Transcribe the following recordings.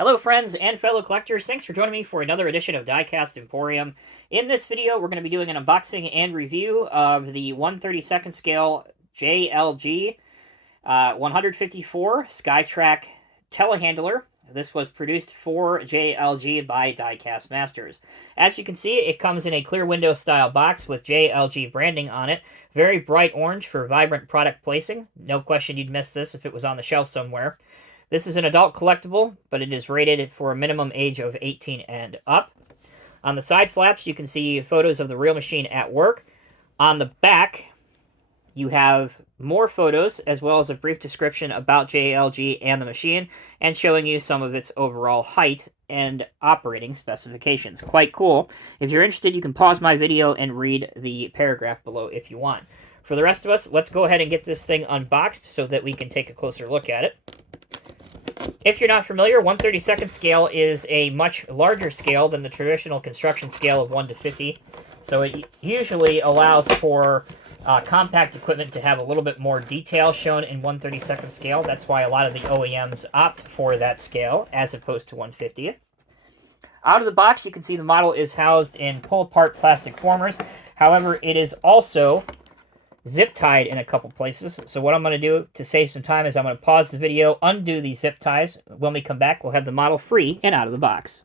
Hello friends and fellow collectors, thanks for joining me for another edition of Diecast Emporium. In this video, we're going to be doing an unboxing and review of the 1/32 scale JLG 154 SkyTrak Telehandler. This was produced for JLG by Diecast Masters. As you can see, it comes in a clear window style box with JLG branding on it. Very bright orange for vibrant product placing. No question you'd miss this if it was on the shelf somewhere. This is an adult collectible, but it is rated for a minimum age of 18 and up. On the side flaps, you can see photos of the real machine at work. On the back, you have more photos, as well as a brief description about JLG and the machine, and showing you some of its overall height and operating specifications. Quite cool. If you're interested, you can pause my video and read the paragraph below if you want. For the rest of us, let's go ahead and get this thing unboxed so that we can take a closer look at it. If you're not familiar, 1/32 scale is a much larger scale than the traditional construction scale of 1/50, so it usually allows for compact equipment to have a little bit more detail shown in 1/32 scale. That's why a lot of the OEMs opt for that scale as opposed to 1/50. Out of the box, you can see the model is housed in pull-apart plastic formers. However, it is also zip-tied in a couple places. So what I'm going to do to save some time is I'm going to pause the video, undo these zip ties. When we come back, we'll have the model free and out of the box.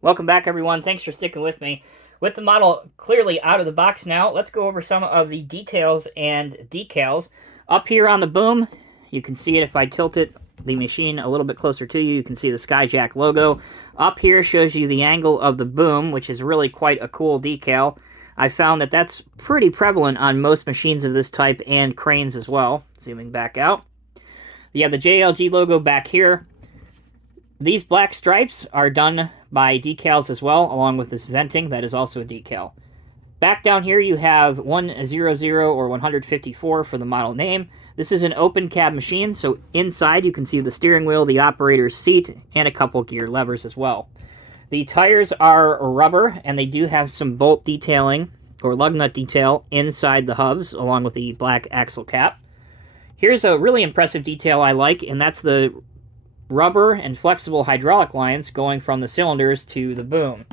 Welcome back, everyone. Thanks for sticking with me. With the model clearly out of the box now, let's go over some of the details and decals. Up here on the boom, you can see it if I tilt the machine a little bit closer to you. You can see the SkyTrak logo. Up here shows you the angle of the boom, which is really quite a cool decal. I found that that's pretty prevalent on most machines of this type and cranes as well. Zooming back out. You have the JLG logo back here. These black stripes are done by Decals as well, along with this venting. That is also a decal. Back down here you have 100 or 154 for the model name. This is an open cab machine, so inside you can see the steering wheel, the operator's seat, and a couple gear levers as well. The tires are rubber, and they do have some bolt detailing, or lug nut detail, inside the hubs, along with the black axle cap. Here's a really impressive detail I like, and that's the rubber and flexible hydraulic lines going from the cylinders to the boom.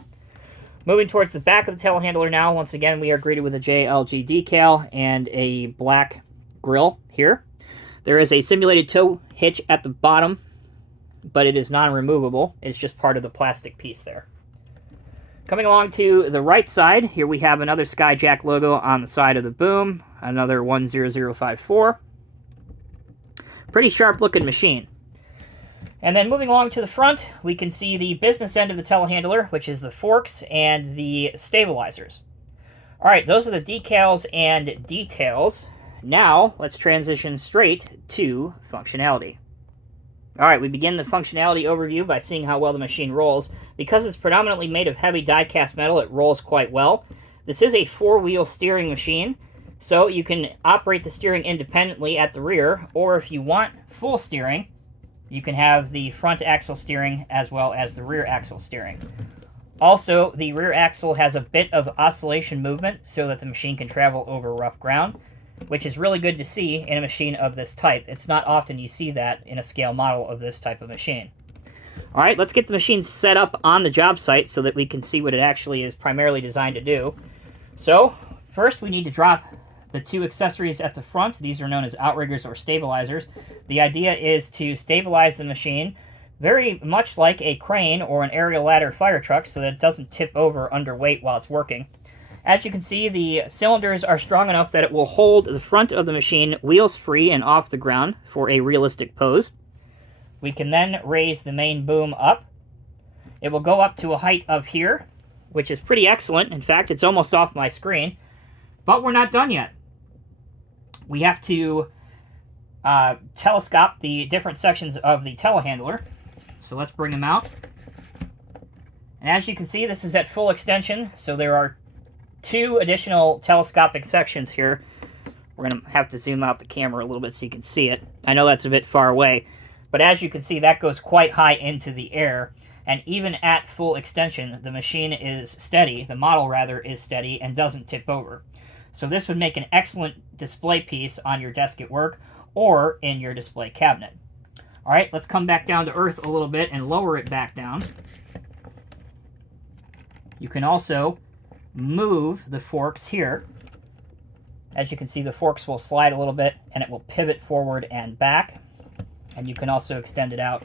Moving towards the back of the telehandler now, once again, we are greeted with a JLG decal and a black grille here. There is a simulated tow hitch at the bottom, but it is non-removable. It's just part of the plastic piece there. Coming along to the right side, here we have another SkyTrak logo on the side of the boom, another 10054. Pretty sharp-looking machine. And then moving along to the front, we can see the business end of the telehandler, which is the forks and the stabilizers. All right, those are the decals and details. Now, let's transition straight to functionality. Alright, we begin the functionality overview by seeing how well the machine rolls. Because it's predominantly made of heavy die-cast metal, it rolls quite well. This is a four-wheel steering machine, so you can operate the steering independently at the rear, or if you want full steering, you can have the front axle steering as well as the rear axle steering. Also, the rear axle has a bit of oscillation movement so that the machine can travel over rough ground, which is really good to see in a machine of this type. It's not often you see that in a scale model of this type of machine. All right, let's get the machine set up on the job site so that we can see what it actually is primarily designed to do. So, first we need to drop the two accessories at the front. These are known as outriggers or stabilizers. The idea is to stabilize the machine very much like a crane or an aerial ladder fire truck so that it doesn't tip over under weight while it's working. As you can see, the cylinders are strong enough that it will hold the front of the machine wheels free and off the ground for a realistic pose. We can then raise the main boom up. It will go up to a height of here, which is pretty excellent. In fact, it's almost off my screen. But we're not done yet. We have to telescope the different sections of the telehandler. So let's bring them out. And as you can see, this is at full extension, so there are two additional telescopic sections here. We're going to have to zoom out the camera a little bit so you can see it. I know that's a bit far away, but as you can see, that goes quite high into the air, and even at full extension, the machine is steady, the model rather is steady, and doesn't tip over. So this would make an excellent display piece on your desk at work or in your display cabinet. All right, let's come back down to earth a little bit and lower it back down. You can also move the forks here. As you can see, the forks will slide a little bit and it will pivot forward and back. And you can also extend it out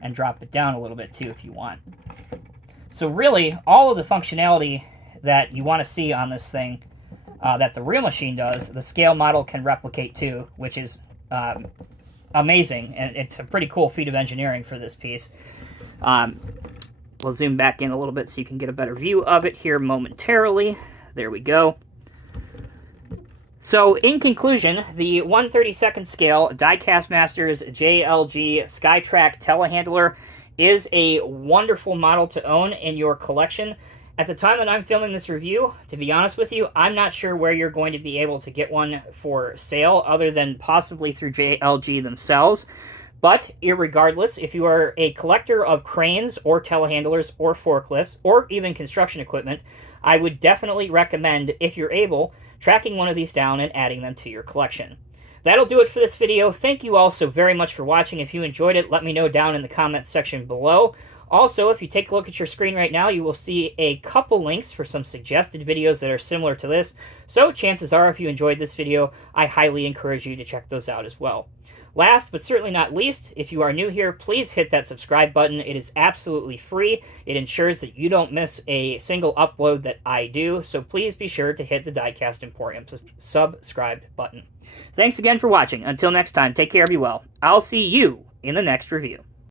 and drop it down a little bit too if you want. So really, all of the functionality that you want to see on this thing that the real machine does, the scale model can replicate too, which is amazing. And it's a pretty cool feat of engineering for this piece. We'll zoom back in a little bit so you can get a better view of it here momentarily. There we go. So, in conclusion, the 1/32 scale Diecast Masters JLG SkyTrak Telehandler is a wonderful model to own in your collection. At the time that I'm filming this review, to be honest with you, I'm not sure where you're going to be able to get one for sale other than possibly through JLG themselves. But irregardless, if you are a collector of cranes or telehandlers or forklifts or even construction equipment, I would definitely recommend, if you're able, tracking one of these down and adding them to your collection. That'll do it for this video. Thank you all so very much for watching. If you enjoyed it, let me know down in the comments section below. Also, if you take a look at your screen right now, you will see a couple links for some suggested videos that are similar to this. So chances are, if you enjoyed this video, I highly encourage you to check those out as well. Last, but certainly not least, if you are new here, please hit that subscribe button. It is absolutely free. It ensures that you don't miss a single upload that I do, so please be sure to hit the Diecast Emporium subscribe button. Thanks again for watching. Until next time, take care, be well. I'll see you in the next review.